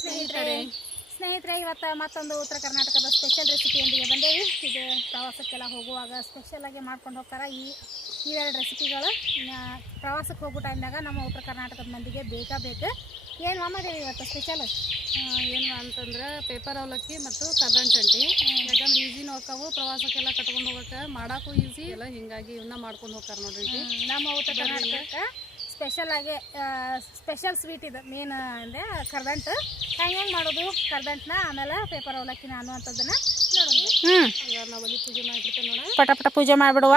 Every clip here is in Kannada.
ಸ್ನೇಹಿತರೆ ಸ್ನೇಹಿತರೆ ಇವತ್ತು ಮತ್ತೊಂದು ಉತ್ತರ ಕರ್ನಾಟಕದ ಸ್ಪೆಷಲ್ ರೆಸಿಪಿಯೊಂದಿಗೆ ಬಂದೇವಿ. ಇದು ಪ್ರವಾಸಕ್ಕೆಲ್ಲ ಹೋಗುವಾಗ ಸ್ಪೆಷಲ್ ಆಗಿ ಮಾಡ್ಕೊಂಡು ಹೋಗ್ತಾರೆ. ಈ ಇವೆರಡು ರೆಸಿಪಿಗಳು ಪ್ರವಾಸಕ್ಕೆ ಹೋಗೋ ಟೈಮ್ನಾಗ ನಮ್ಮ ಉತ್ತರ ಕರ್ನಾಟಕದ ಮಂದಿಗೆ ಬೇಕಾ ಬೇಕು ಏನು ಮಾಡಿದೇವಿ ಇವತ್ತು ಸ್ಪೆಷಲ್ ಏನು ಅಂತಂದ್ರೆ ಪೇಪರ್ ಅವಲಕ್ಕಿ ಮತ್ತು ಕರ್ದಂಟ್ ಅಂಟಿ ಯಾಕಂದ್ರೆ ಈಸಿನೂ ಹೋಗ್ತಾವು ಪ್ರವಾಸಕ್ಕೆಲ್ಲ ಕಟ್ಕೊಂಡು ಹೋಗಕ್ಕೆ ಮಾಡೋಕ್ಕೂ ಈಸಿ ಎಲ್ಲ ಹಿಂಗಾಗಿ ಇವನ್ನ ಮಾಡ್ಕೊಂಡು ಹೋಗ್ತಾರೆ ನೋಡ್ರಿ. ನಮ್ಮ ಉತ್ತರ ಕರ್ನಾಟಕಕ್ಕೆ ಸ್ಪೆಷಲ್ ಆಗಿ ಸ್ಪೆಷಲ್ ಸ್ವೀಟ್ ಇದು. ಮೇನ್ ಅಂದರೆ ಕರ್ದಂಟು ಹೆಂಗೆ ಹೆಂಗೆ ಮಾಡೋದು? ಕರ್ದಂಟನ್ನ ಆಮೇಲೆ ಪೇಪರ್ ಅವಲಕ್ಕಿನ ಅನ್ನುವಂಥದ್ದನ್ನು ನೋಡೋಣ. ಪಟ ಪಟ ಪೂಜೆ ಮಾಡಿಬಿಡುವ.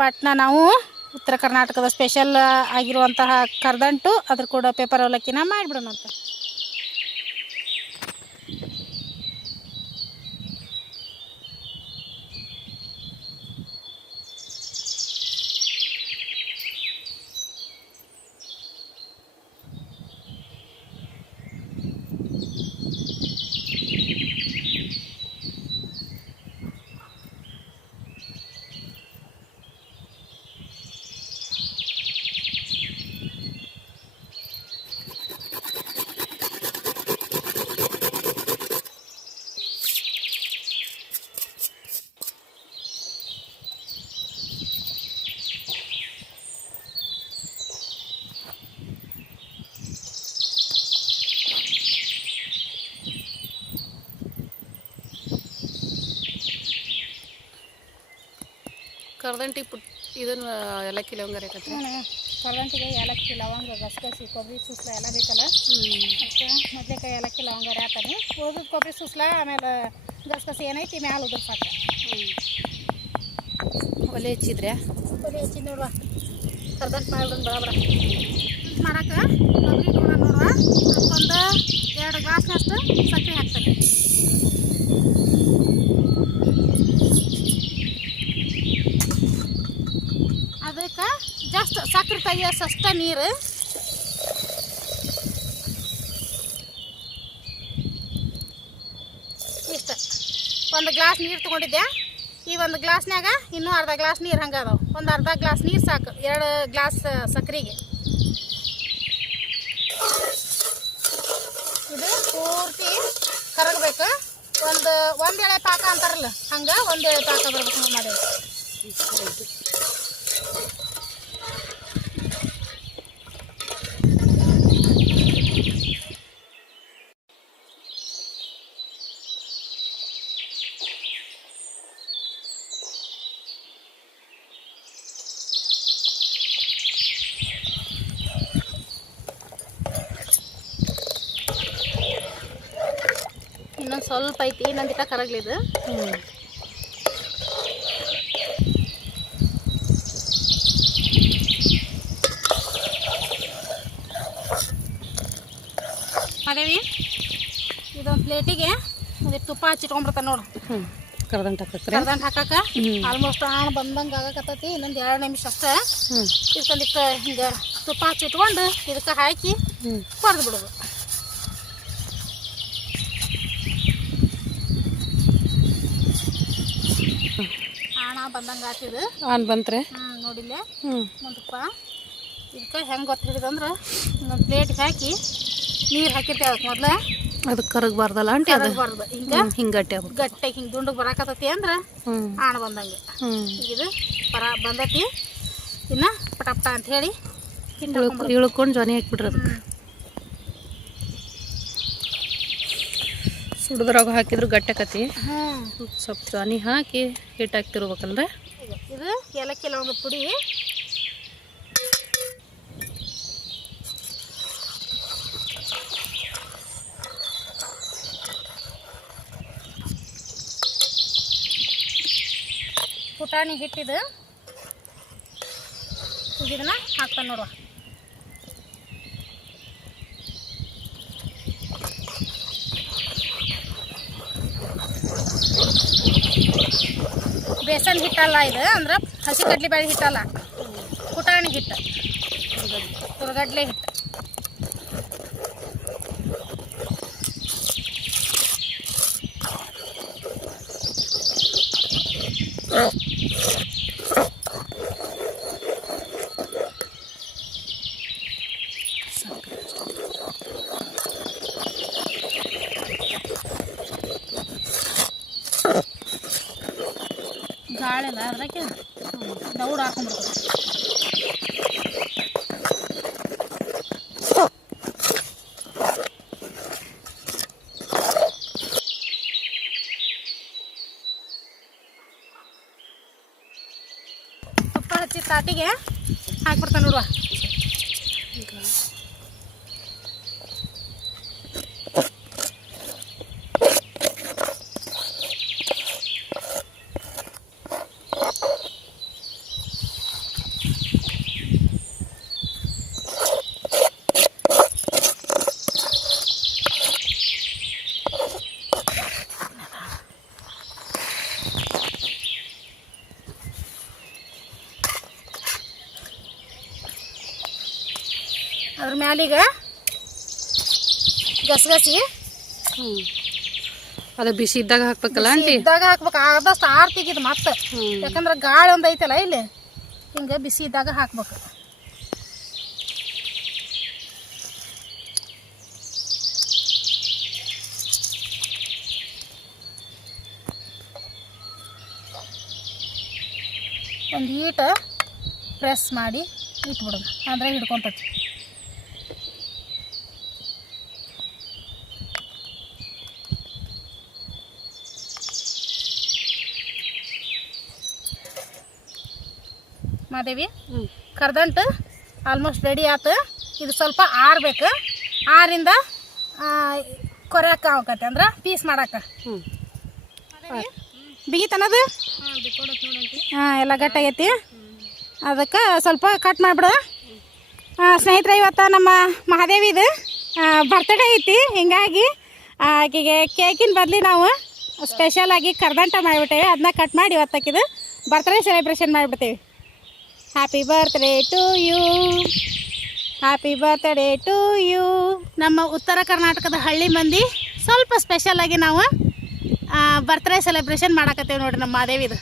ಪಟ್ನ ನಾವು ಉತ್ತರ ಕರ್ನಾಟಕದ ಸ್ಪೆಷಲ್ ಆಗಿರುವಂತಹ ಕರ್ದಂಟು ಅದ್ರ ಕೂಡ ಪೇಪರ್ ಅವಲಕ್ಕಿನ ಮಾಡಿಬಿಡೋಣ ಅಂತ. ಕರ್ದಂಟಿ ಪುಟ್ ಇದನ್ನ ಏಲಕ್ಕಿ ಲವಂಗ ರೇಖತ್ರಿ ಕರ್ದಂಟಿಗೆ ಏಲಕ್ಕಿ ಲವಂಗ ಗಸಗಸಿ ಕೊಬ್ಬರಿ ಸುಸ್ಲ ಎಲ್ಲ ಬೇಕಲ್ಲ? ಮತ್ತು ಮೊದಲೇಕಾಯಿ ಏಲಕ್ಕಿ ಲವಂಗ ಹಾತಾನೆ ಉಳಿದ ಕೊಬ್ಬರಿ ಸುಸ್ಲ ಆಮೇಲೆ ಗಸಗಸಿ ಏನೈತಿ ಮ್ಯಾಲ ಉದ್ರ ಸಾಕ. ಒಲೆ ಹಚ್ಚಿದ್ರೆ ಒಲೆ ಹೆಚ್ಚಿ ನೋಡುವ. ಕರ್ದಂಟು ಮಾಡ್ಬಿಡೋಣ ಬಡ ಬಡ ಮಾಡಕ್ಕೆ ಕೊಬ್ಬರಿ ನೋಡುವ. ಒಂದು ಎರಡು ಗ್ಲಾಸ್ನಷ್ಟು ಸಕ್ಕರೆ ಹಾಕ್ತೇನೆ ಅದಕ್ಕೆ ಜಸ್ಟ್ ತೆಗಿಯೋಷ್ಟು ನೀರು. ಇಷ್ಟ. ಒಂದು ಗ್ಲಾಸ್ ನೀರು ತೊಗೊಂಡಿದ್ದೆ ಈ ಒಂದು ಗ್ಲಾಸ್ನಾಗ ಇನ್ನೂ ಅರ್ಧ ಗ್ಲಾಸ್ ನೀರು ಹಂಗೆ ಅದಾವೆ ಒಂದು ಅರ್ಧ ಗ್ಲಾಸ್ ನೀರು ಸಾಕು. ಎರಡು ಗ್ಲಾಸ್ ಸಕ್ಕರೆಗೆ ಇದು ಪೂರ್ತಿ ಕರಗಬೇಕು. ಒಂದು ಒಂದು ಎಳೆ ಪಾಕ ಅಂತಾರಲ್ಲ, ಹಂಗೆ ಒಂದು ಎಳೆ ಪಾಕ ಬರ್ಬೇಕು ಮಾಡಿ ಇನ್ನೊಂದು ಇಟ್ಟ ಐತಿ ಇದು. ಕರಗ್ಲಿದು ಅದೇವಿ? ಇದೊಂದು ಪ್ಲೇಟಿಗೆ ತುಪ್ಪ ಹಚ್ಚಿಟ್ಕೊಂಡ್ಬಿಡ್ತಾನೆ ನೋಡು. ಕರ್ದಂಟ್ ಹಾಕಕ್ರಿ ಕರ್ದಂಟ್ ಹಾಕಾಕ ಆಲ್ಮೋಸ್ಟ್ ಹಾಣ್ ಬಂದಂಗೆ ಆಗಕತ್ತೈತಿ ಇನ್ನೊಂದು ಎರಡು ನಿಮಿಷ ಅಷ್ಟೇ. ಇದಕ್ಕೆ ಹಿಂಗೆ ತುಪ್ಪ ಹಚ್ಚಿಟ್ಕೊಂಡು ಇದಕ್ಕೆ ಹಾಕಿ ಕೊಡ್ದು ಬಿಡೋದು. ಆಣ ಬಂದಂಗೆ ಆತಿದು. ಆನ್ ಬಂತ್ರಿ. ಹ್ಞೂ ನೋಡಿಲ್ಲೇ? ಹ್ಞೂ ಮುಂದಪ್ಪ ಇದಕ್ಕೆ ಹೆಂಗೆ ಗೊತ್ತು ಹಿಡಿದಂದ್ರೆ ಇನ್ನೊಂದು ಪ್ಲೇಟ್ಗೆ ಹಾಕಿ ನೀರು ಹಾಕಿರ್ತೀವಿ ಅದಕ್ಕೆ ಮೊದಲೇ. ಅದಕ್ಕೆ ಕರಗಬಾರ್ದಲ್ಲ ಅಂಟಿ ಅದು? ಕರಗಬಾರ್ದು. ಹಿಂಗೆ ಹಿಂಗೆ ಗಟ್ಟಿ ಆಗ್ಬೇಕು. ಗಟ್ಟಿಗೆ ಹಿಂಗೆ ದುಂಡಗೆ ಬರಾಕತ್ತೈತಿ ಅಂದ್ರೆ ಆಣ ಬಂದಂಗೆ. ಇದು ಬರ ಬಂದೈತಿ. ಇನ್ನು ಪಟಪಟ ಅಂತ ಹೇಳಿ ಹಿಂಗೆ ಇಳ್ಕೊ ಇಳ್ಕೊಂಡು ಜೊನೆ ಹಾಕ್ಬಿಡ್ರಿ ಅದಕ್ಕೆ. ಸುಡ್ದ್ರಾಗ ಹಾಕಿದ್ರು ಗಟ್ಟಕತಿ ಸ್ವಲ್ಪ ದಾನಿ ಹಾಕಿ ಹಿಟ್ಟು ಹಾಕ್ತಿರ್ಬೇಕಂದ್ರೆ ಇದು ಏಲಕ್ಕಿ ಲವಂಗ ಪುಡಿ. ಪುಟಾಣಿ ಹಿಟ್ಟಿದು. ಇದನ್ನ ಹಾಕ್ತಾನೆ ನೋಡುವ. ಬೇಸನ್ ಹಿಟ್ಟಲ್ಲ ಇದು ಅಂದ್ರೆ ಹಸಿ ಕಡ್ಲಿ ಬೇಳೆ ಹಿಟ್ಟಲ್ಲ. ಪುಟಾಣಿ ಹಿಟ್ಟು. ಹುರಗಡ್ಲೆ ಹಚ್ಚಿ ತಾಟಿಗೆ ಹಾಕ್ಬಿಡ್ತಾನೆ ನೋಡುವ ಅದ್ರ ಮ್ಯಾಲೀಗ ಗಸಗಸಿ ಹ್ಞೂ ಅದು ಬಿಸಿ ಇದ್ದಾಗ ಹಾಕ್ಬೇಕಲ್ಲ ಆಂಟಿ? ಇದ್ದಾಗ ಹಾಕ್ಬೇಕು ಆದಷ್ಟು ಆರ್ ತೆಗಿದು ಮತ್ತೆ. ಯಾಕಂದ್ರೆ ಗಾಳಿ ಒಂದು ಐತಲ್ಲ ಇಲ್ಲಿ ಹಿಂಗೆ ಬಿಸಿ ಇದ್ದಾಗ ಹಾಕ್ಬೇಕು. ಒಂದು ಈಟ ಪ್ರೆಸ್ ಮಾಡಿ ಇಟ್ಬಿಡೋದು ಅಂದರೆ ಹಿಡ್ಕೊಂತತಿ. ಮಾದೇವಿ ಕರ್ದಂಟು ಆಲ್ಮೋಸ್ಟ್ ರೆಡಿ ಆತು. ಇದು ಸ್ವಲ್ಪ ಆರ್ಬೇಕು. ಆರಿಂದ ಕೊರ್ಯಾಕ ಹೋಗತ್ತೆ ಅಂದ್ರೆ ಪೀಸ್ ಮಾಡಕ್ಕೆ ಹ್ಞೂ ಬಿಗಿತನದು? ಹಾಂ ಎಲ್ಲ ಗಟ್ಟಾಗೈತಿ ಅದಕ್ಕೆ ಸ್ವಲ್ಪ ಕಟ್ ಮಾಡಿಬಿಡು. ಸ್ನೇಹಿತರೆ ಇವತ್ತು ನಮ್ಮ ಮಹಾದೇವಿದು ಬರ್ತಡೇ ಐತಿ. ಹಿಂಗಾಗಿ ಆಕೆಗೆ ಕೇಕಿನ ಬದಲಿ ನಾವು ಸ್ಪೆಷಲ್ ಆಗಿ ಕರ್ದಂಟ ಮಾಡಿಬಿಟ್ಟೇವೆ. ಅದನ್ನ ಕಟ್ ಮಾಡಿ ಇವತ್ತಾಕಿದು birthday celebration ಮಾಡಿಬಿಡ್ತೇವೆ. Happy birthday to you happy birthday to you ನಮ್ಮ ಉತ್ತರ ಕರ್ನಾಟಕದ ಹಳ್ಳಿ ಮಂದಿ ಸ್ವಲ್ಪ ಸ್ಪೆಷಲಾಗಿ ನಾವು ಬರ್ತ್ಡೇ ಸೆಲೆಬ್ರೇಷನ್ ಮಾಡಕತ್ತೇವೆ ನೋಡ್ರಿ ನಮ್ಮ ಮಾದೇವಿದು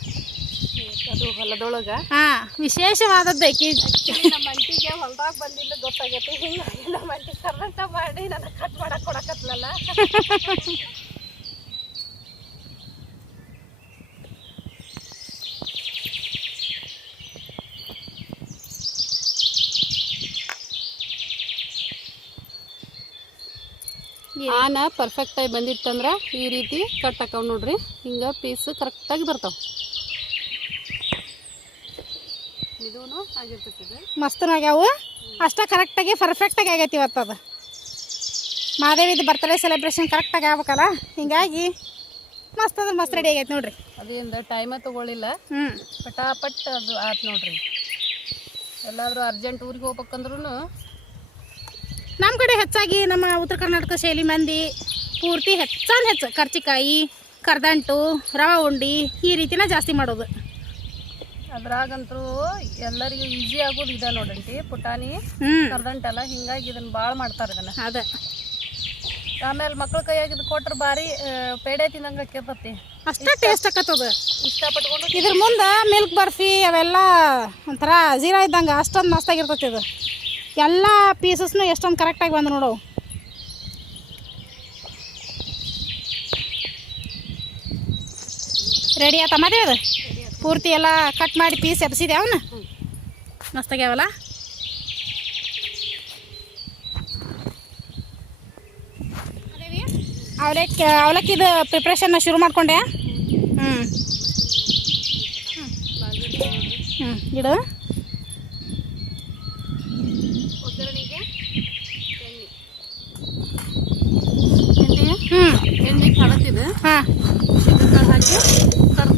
ಅದು ಹೊಲದೊಳಗೆ. ಹಾಂ ವಿಶೇಷವಾದದ್ದು ಐಕಿ ನಮ್ಮ ಅಂಟಿಗೆ ಹೊಲ್ದಾಗ ಬಂದಿದ್ದು ಗೊತ್ತಾಗೈತಿ. ಹಿಂಗೆ ನಮ್ಮ ಅಂಟಿ ಕರ್ನಾಟಕ ಮಾಡಿ ನನಗೆ ಕಟ್ ಮಾಡಕ್ಕೆ ಕೊಡಕತ್ಲಲ್ಲ. ಆನ ಪರ್ಫೆಕ್ಟಾಗಿ ಬಂದಿತ್ತಂದ್ರೆ ಈ ರೀತಿ ಕಟ್ ಹಾಕವ್ ನೋಡ್ರಿ. ಹಿಂಗೆ ಪೀಸ್ ಕರೆಕ್ಟಾಗಿ ಬರ್ತಾವ. ಮಸ್ತನಾಗ್ಯಾವು ಅಷ್ಟ ಕರೆಕ್ಟಾಗಿ ಪರ್ಫೆಕ್ಟಾಗಿ ಆಗೈತಿ ಇವತ್ತು ಅದು. ಮಾದೇವಿದು ಬರ್ತಡೇ ಸೆಲೆಬ್ರೇಷನ್ ಕರೆಕ್ಟಾಗಿ ಆಗ್ಬೇಕಲ್ಲ? ಹಿಂಗಾಗಿ ಮಸ್ತ್ ಅಂದ್ರೆ ಮಸ್ತ್ ರೆಡಿ ಆಗೈತೆ ನೋಡ್ರಿ. ಅದೇನು ಟೈಮ ತಗೊಳ್ಳಿಲ್ಲ ಹ್ಞೂ ಪಟಾಪಟ್ ಅದು ಆತ್ ನೋಡ್ರಿ. ಎಲ್ಲಾದರೂ ಅರ್ಜೆಂಟ್ ಊರಿಗೆ ಹೋಗ್ಬೇಕಂದ್ರೂ ನಮ್ಮ ಕಡೆ ಹೆಚ್ಚಾಗಿ ನಮ್ಮ ಉತ್ತರ ಕರ್ನಾಟಕ ಶೈಲಿ ಮಂದಿ ಪೂರ್ತಿ ಹೆಚ್ಚಾನ್ ಹೆಚ್ಚು. ಕರ್ಚಿಕಾಯಿ ಕರ್ದಂಟು ರವೆ ಉಂಡಿ ಈ ರೀತಿನ ಜಾಸ್ತಿ ಮಾಡೋದು. ಅದ್ರಾಗಂತೂ ಎಲ್ಲರಿಗೂ ಈಸಿ ಆಗೋದು ಇದೆ ನೋಡಂಟಿ. ಪುಟಾಣಿ ಕರ್ದಂಟಲ್ಲ ಹಿಂಗಾಗಿ ಇದನ್ನ ಭಾಳ ಮಾಡ್ತಾರೆ ಇದನ್ನ. ಅದ. ಆಮೇಲೆ ಮಕ್ಳ ಕೈಯಾಗಿ ಇದು ಕೊಟ್ರೆ ಭಾರಿ ಪೇಡೆ ತಿನ್ನಂಗೆ ಕೇಳ್ತತಿ ಅಷ್ಟೇ ಟೇಸ್ಟ್ ಆಕತ್ತದ ಇಷ್ಟಪಟ್ಕೊಂಡು ಇದ್ರ ಮುಂದೆ ಮಿಲ್ಕ್ ಬರ್ಫಿ ಅವೆಲ್ಲ ಒಂಥರ ಜೀರಾ ಇದ್ದಂಗೆ ಅಷ್ಟೊಂದು ಮಸ್ತಾಗಿರ್ತೈತಿ ಇದು. ಎಲ್ಲ ಪೀಸಸ್ನು ಎಷ್ಟೊಂದು ಕರೆಕ್ಟಾಗಿ ಬಂದು ನೋಡು. ರೆಡಿ ಆತ ಮದುವೆ ಅದು? ಪೂರ್ತಿ ಎಲ್ಲ ಕಟ್ ಮಾಡಿ ಪೀಸ್ ಎಬ್ಸಿದೆ ಅವನ್ನ ಮಸ್ತಾಗ್ಯಾವಲ್ಲ ಅವಲಕ್ಕಿ, ಅವಲಕ್ಕಿದು ಪ್ರಿಪ್ರೇಷನ್ನ ಶುರು ಮಾಡ್ಕೊಂಡೆ. ಹ್ಞೂ ಹ್ಞೂ ಇಡು. ಕಡತಿದ್ದು ಹಾಂ. ಹಾಕಿ ಕರ್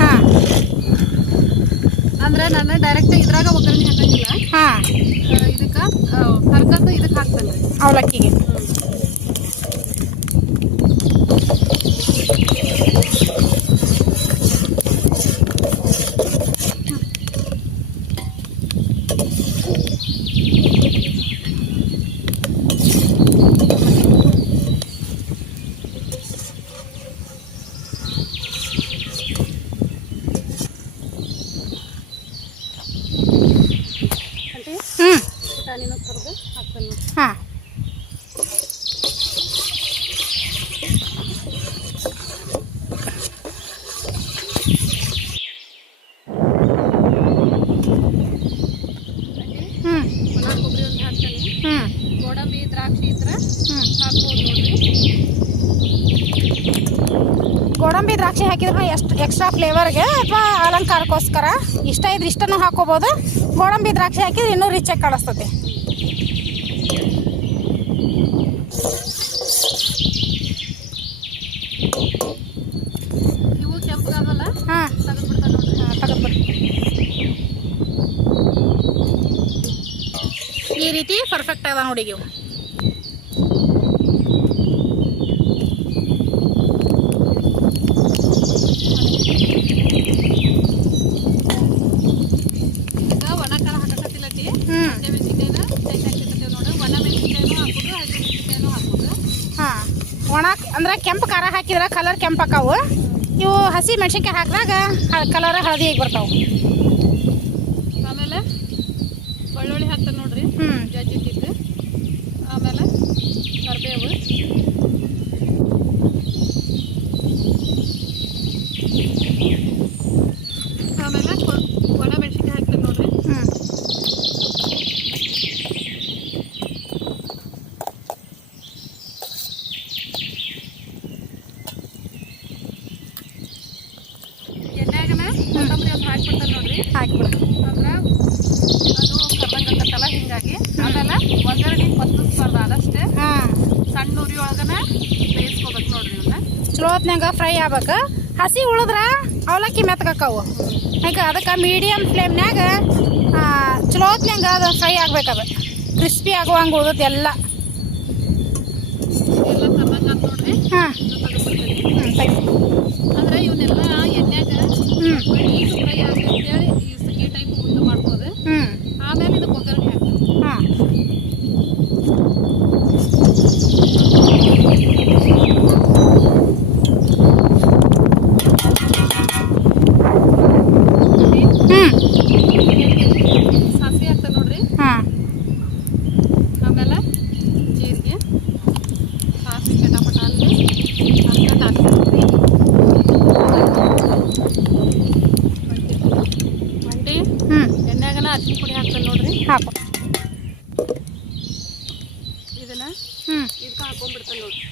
ಹಾಂ. ಅಂದ್ರೆ ನಾನು ಡೈರೆಕ್ಟ್ ಇದ್ರಾಗ ಒಗ್ಗರಣೆ ಹಾಕಂಗಿಲ್ಲ. ಹಾಂ. ಇದಕ್ಕೆ ಕರ್ಕಂದು ಇದಕ್ಕೆ ಹಾಕ್ತೇನೆ. ಅವಲಕ್ಕಿಗೆ ಆಂಟಿ ಹ್ಞೂ ಪುಟಾಣಿನೂ ಕರೆದು ಹಾಕ್ತೇನೆ ನೋಡಿ ಹಾಂ ಗೋಡಂಬಿ ದ್ರಾಕ್ಷಿ ಇದ್ರೆ ಹ್ಞೂ ಹಾಕ್ಬೋದು ನೋಡ್ರಿ. ಗೋಡಂಬಿ ದ್ರಾಕ್ಷಿ ಹಾಕಿದ್ರೆ ಎಷ್ಟು ಎಕ್ಸ್ಟ್ರಾ ಫ್ಲೇವರ್ಗೆ ಅಥವಾ ಅಲಂಕಾರಕ್ಕೋಸ್ಕರ ಇಷ್ಟ ಇದ್ರೆ ಇಷ್ಟನ್ನು ಹಾಕೋಬೋದು. ಗೋಡಂಬಿ ದ್ರಾಕ್ಷಿ ಹಾಕಿದ್ರೆ ಇನ್ನೂ ರಿಚಾಗಿ ಕಾಣಿಸ್ತದೆ. ಈ ರೀತಿ ಪರ್ಫೆಕ್ಟ್ ಅದ ನೋಡಿ ಇವು ಈಗ ಒಣ ಖಾರ ಹಾಕಕತ್ತಿಲ್ಲಟಿ ಹ್ಞೂ ಹಸಿ ಮೆಣಸಿನ್ಕಾಯಿನ ತೆಗ್ದು ಹಾಕಿರ್ತೀವಿ ನೋಡ್ರಿ ಒಣ ಮೆಣಸಿನ್ಕಾಯಿನೂ ಹಾಕೋದು ಹಸಿ ಮೆಣಸಿನ್ಕಾಯಿನೂ ಹಾಕೋದು ಹಾಂ ಒಣ ಅಂದ್ರೆ ಕೆಂಪು ಖಾರ ಹಾಕಿದ್ರೆ ಕಲರ್ ಕೆಂಪು ಆಕಾವು ಇವು ಹಸಿ ಮೆಣಸಿನ್ಕಾಯಿ ಹಾಕಿದಾಗ ಕಲರ್ ಹಳದಿ ಆಗಿ ಬರ್ತಾವೆ. ಆಮೇಲೆ ಬೆಳ್ಳುಳ್ಳಿ ಹಾಕ್ತಾರೆ ನೋಡ್ರಿ. ಹ್ಞೂ ಜಜ್ಜಿಟ್ಟಿದ್ದು ಆಮೇಲೆ ಕರಿಬೇವು ಆಮೇಲೆ ಕೊ- ಒಣ ಮೆಣಸಿನ್ಕಾಯಿ ಹಾಕ್ತೀನಿ ನೋಡ್ರಿ ಹ್ಞೂ ಎಣ್ಣೆಗನ ಕೊತ್ತಂಬರಿ ಒಂದು ಹಾಕ್ಬಿಡ್ತಾನೆ ನೋಡ್ರಿ ಹಾಕಿಬಿಡು ಅಂದ್ರೆ ಅದು ಕರ್ದಂಗತ್ತಲ್ಲ ಹಿಂಗಾಗಿ ಆಮೇಲೆ ಒಗ್ಗರಣೆ ಬತ್ತಿಸ್ಬಾರ್ದು ಆದಷ್ಟೇ ಹಾಂ ಸಣ್ಣ ಉರಿ ಒಳಗನ ಬೇಯಿಸ್ಕೋಬೇಕು ನೋಡ್ರಿ ಇವನ್ನ ಚಲೋ ಹೊತ್ನ್ಯಾಗ ಫ್ರೈ ಆಗ್ಬೇಕು. ಹಸಿ ಉಳಿದ್ರೆ ಅವಲಕ್ಕಿ ಮೆತ್ಕಾವು ಈಗ ಅದಕ್ಕೆ ಮೀಡಿಯಮ್ ಫ್ಲೇಮ್ನಾಗ ಚಲೋ ಹೊತ್ನಾಗ ಅದು ಫ್ರೈ ಆಗ್ಬೇಕದು ಕ್ರಿಸ್ಪಿ ಆಗುವಂಗೆ ಉಳಿದದ್ದು ಎಲ್ಲ. ಹಾಂ. ಅಂದ್ರೆ ಇವನ್ನೆಲ್ಲ ಎಣ್ಣೆಗೆ ಹ್ಞೂ ಈಗ ಫ್ರೈ ಆಗಲಿ ಅಂತೇಳಿ ಈ ಈ ಟೈಪ್ ಉಂಡು ಮಾಡ್ಬೋದು ಹ್ಞೂ ಆಮೇಲೆ ಇದಕ್ಕೆ ಒಗ್ಗರಣೆ ಹಾಕ್ಬೇಕು ಹಾಂ ಹ್ಞೂ ಸಾಸಿವೆ ಹಾಕ್ತಾನೆ ನೋಡ್ರಿ ಹಾಂ ಆಮೇಲೆ ಜೀರಿಗೆ ಸಾಸಿವೆ ಚಟಪಟ ಅಲ್ಲಿ ಅರ್ಧ ಹಾಕ್ತೀನಿ ಮಂಡಿ ಹ್ಞೂ ಎಣ್ಣೆಗನ ಅರ್ಶಿನ ಪುಡಿ ಹಾಕ್ತಾನೆ ನೋಡ್ರಿ ಹಾಕು ಇದನ್ನ ಹ್ಞೂ ಇದಕ್ಕೆ ಹಾಕೊಂಡ್ಬಿಡ್ತಾನೆ ನೋಡ್ರಿ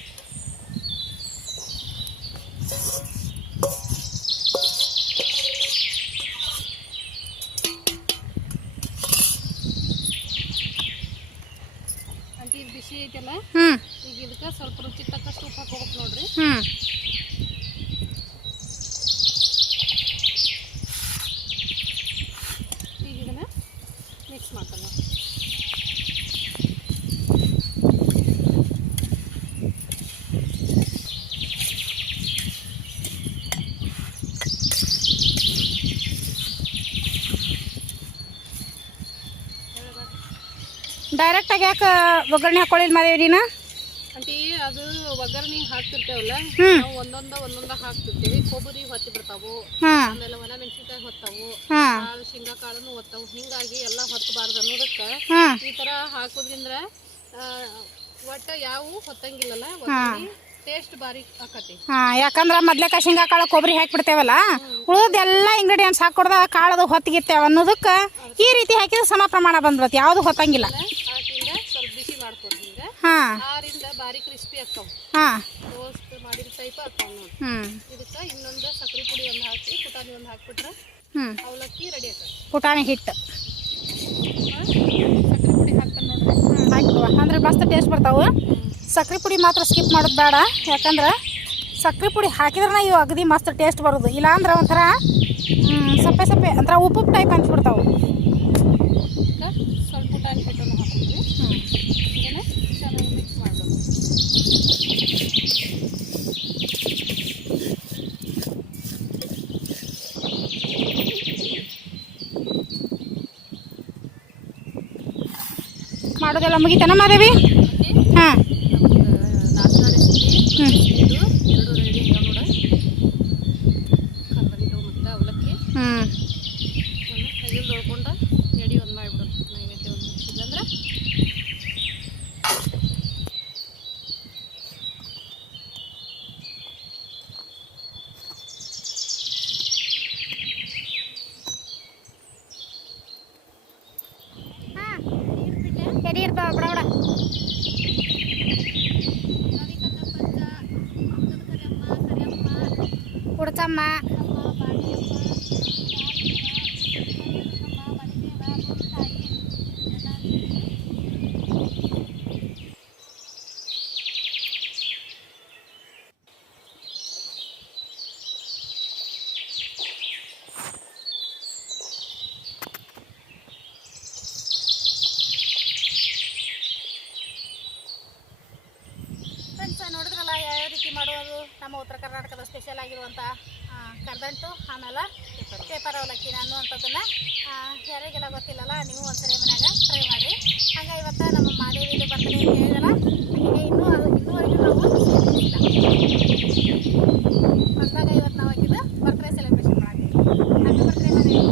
ಅಂತ ಇದು ಬಿಸಿ ಐತಲ್ಲ ಹ್ಞೂ ಈಗ ಇದಕ್ಕೆ ಸ್ವಲ್ಪ ರುಚಿ ತಕ್ಕಷ್ಟು ಉಪ್ಪು ಹಾಕೋಬೇಕು ನೋಡ್ರಿ. ಹ್ಞೂ ಈಗ ಇದನ್ನ ಮಿಕ್ಸ್ ಮಾಡ್ತಾನೆ ಡೈರೆಕ್ಟಾಗಿ ಯಾಕೆ ಒಗ್ಗರಣೆ ಹಾಕೊಳ್ಳಿಲ್ಲ ಮಾದೇವಿ ನೀನು? ಅಂಟಿ ಅದು ಒಗ್ಗರಣೆ ಹಾಕ್ತಿರ್ತೇವಲ್ಲ. ನಾವು ಒಂದೊಂದ ಒಂದೊಂದ ಹಾಕ್ತಿರ್ತೀವಿ. ಕೊಬ್ಬರಿ ಹೊತ್ತಿ ಬಿಡ್ತಾವು ಆಮೇಲೆ ಒಣ ಮೆಣಸಿನಕಾಯಿ ಹೊತ್ತಾವು. ಹಾಂ. ಕಾಳು ಶೇಂಗಾ ಕಾಳನ್ನು ಹೊತ್ತಾವು. ಹಿಂಗಾಗಿ ಎಲ್ಲ ಹೊತ್ತಬಾರ್ದು ಅನ್ನೋದಕ್ಕೆ ಈ ತರ ಹಾಕೋದ್ರಿಂದ ಆ, ಒಟ್ಟ ಯಾವ ಹೊತ್ತಂಗಿಲ್ಲಲ್ಲ? ಒಗ್ಗರಣೆ ಟೇಸ್ಟ್ ಬಾರಿ ಆಕತಿ. ಹಾಂ ಯಾಕಂದ್ರೆ ಮೊದ್ಲೇಕ ಶೇಂಗಾ ಕಾಳು ಕೊಬ್ಬರಿ ಹಾಕಿಬಿಡ್ತೇವಲ್ಲ ಉಳಿದೆಲ್ಲ ಇಂಗ್ರೀಡಿಯೆಂಟ್ಸ್ ಹಾಕೊಡ್ದ ಕಾಳದು ಹೊತ್ತಿಗಿತ್ತೆ ಅನ್ನೋದಕ್ಕ ಈ ರೀತಿ ಹಾಕಿದ್ರೆ ಸಮ ಪ್ರಮಾಣ ಬಂದ್ಬಿಡತ್ತೆ. ಯಾವುದು ಹೊತ್ತಂಗಿಲ್ಲ ಹಾಕಿಂದ ಸ್ವಲ್ಪ ಬಿಸಿ ಮಾಡ್ಕೊಡಿ ಹಿಂಗ ಹಾಂ. ಆರಿಂದ ಬಾರಿ ಕ್ರಿಸ್ಪಿ ಆಗ್ತಾವ. ಹಾಂ. ರೋಸ್ಟ್ ಮಾಡಿದ ಟೈಪ್ ಆಗ್ತಾವ ನೋಡಿ. ಹ್ಞೂ ಇದಕ್ಕೆ ಇನ್ನೊಂದು ಸಕ್ಕರೆ ಪುಡಿ ಒಂದು ಹಾಕಿ ಪುಟಾಣಿ ಒಂದು ಹಾಕ್ಬಿಟ್ರೆ ಹ್ಞೂ ಅವಲಕ್ಕಿ ರೆಡಿ ಆಗ್ತದೆ. ಪುಟಾಣಿ ಹಿಟ್ಟು ಸಕ್ಕರೆ ಪುಡಿ ಹಾಕ್ತಾನೆ ನೋಡ್ರಿ ಹಾಕಿಬಿಡುವ ಅಂದ್ರೆ ಮಸ್ತ್ ಟೇಸ್ಟ್ ಬರ್ತಾವೆ. ಸಕ್ರೆ ಪುಡಿ ಮಾತ್ರ ಸ್ಕಿಪ್ ಮಾಡೋದು ಬೇಡ. ಯಾಕಂದ್ರೆ ಸಕ್ರೆ ಪುಡಿ ಹಾಕಿದ್ರೆ ಇವು ಅಗದಿ ಮಸ್ತ್ ಟೇಸ್ಟ್ ಬರೋದು. ಇಲ್ಲಾಂದ್ರೆ ಒಂಥರ ಸಪ್ಪೆ ಸಪ್ಪೆ ಒಂಥರ ಉಪ್ಪು ಟೈಪ್ ಅನ್ಸ್ಬಿಡ್ತಾವೆ. ಸ್ವಲ್ಪ ಪುಟಾಣಿ ಹಿಟ್ಟನ್ನು la amiguita, ¿no más? Friends ನೋಡಿದ್ರಲ್ಲ ಯಾವ ರೀತಿ ಮಾಡೋದು? ನಮ್ಮ ಉತ್ತರ ಕರ್ನಾಟಕದ ಸ್ಪೆಷಲ್ ಆಗಿರುವಂಥ ಕರ್ದಂಟು, ಆಮೇಲೆ ಪೇಪರ್ ಅವಲಕ್ಕಿ ಅನ್ನುವಂಥದ್ದನ್ನು ಯಾರಿಗೆಲ್ಲ ಗೊತ್ತಿಲ್ಲಲ್ಲ, ನೀವು ಒಂದ್ಸರಿ ಮನ್ಯಾಗ ಟ್ರೈ ಮಾಡಿರಿ. ಹಂಗೆ ಇವತ್ತು ನಮ್ಮ ಮಾದೇವಿದು ಬರ್ತಡೇ ಹೇಳಿದಲ್ಲ ಹಾಗೆ ಇನ್ನೂ ಅದು ಇನ್ನೂವರೆಗೂ ನಾವು ಬಂದಾಗ ಇವತ್ತು ನಾವು ಹಾಕಿದ್ದು ಬರ್ತ್ಡೇ ಸೆಲೆಬ್ರೇಷನ್ ಮಾಡ್ತೀವಿ ಹ್ಯಾಪಿ ಬರ್ತ್ಡೇ ಮಾದೇವಿ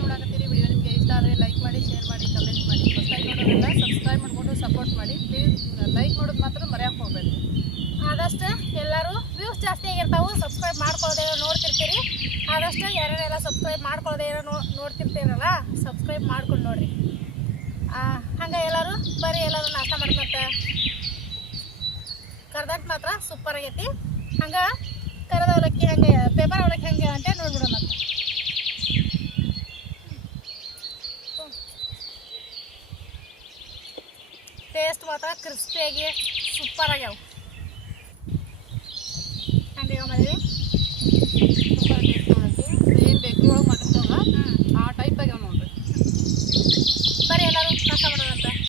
ನೋಡಕತ್ತೀರಿ ವಿಡಿಯೋ ನಿಮಗೆ ಇಷ್ಟ ಆದರೆ ಲೈಕ್ ಮಾಡಿ ಶೇರ್ ಮಾಡಿ ಕಮೆಂಟ್ ಮಾಡಿ ಹೊಸದಾಗಿ ನೋಡೋದ್ರಿಂದ ಸಬ್ಸ್ಕ್ರೈಬ್ ಮಾಡಿಕೊಂಡು ಸಪೋರ್ಟ್ ಮಾಡಿ ಪ್ಲೀಸ್ ಲೈಕ್ ಮಾಡೋದು ಮಾತ್ರ ಮರೆಯೋಕೆ ಹೋಗ್ಬೇಡಿ ಆದಷ್ಟು ಎಲ್ಲರೂ ವ್ಯೂಸ್ ಜಾಸ್ತಿ ಆಗಿರ್ತಾವೆ ಸಬ್ಸ್ಕ್ರೈಬ್ ಮಾಡ್ಕೊಳ್ಳದೆ ನೋಡ್ತಿರ್ತೀರಿ ಆದಷ್ಟು ಯಾರ್ಯಾರೆಲ್ಲ ಸಬ್ಸ್ಕ್ರೈಬ್ ಮಾಡ್ಕೊಳ್ಳದೆ ಇರೋ ನೋ ನೋಡ್ತಿರ್ತೀರಲ್ಲ ಸಬ್ಸ್ಕ್ರೈಬ್ ಮಾಡ್ಕೊಂಡು ನೋಡ್ರಿ. ಹಂಗೆ ಎಲ್ಲರೂ, ಬರೀ ಎಲ್ಲರೂ ನಾಷ್ಟ ಮಾಡ್ಕೊಂತ ಕರ್ದಕ್ಕೆ ಮಾತ್ರ ಸೂಪರ್ ಆಗೈತಿ. ಹಂಗೆ ಕರದ ಅವಲಕ್ಕಿ ಹಂಗೆ, ಪೇಪರ್ ಅವಲಕ್ಕಿ ಹಂಗೆ ಅಂತ ನೋಡ್ಬಿಡೋಣ ಅಂತ ಟೇಸ್ಟ್ ಮಾತ್ರ ಕ್ರಿಸ್ಪಿಯಾಗಿ ಸೂಪರ್ ಆಗ್ಯಾವ.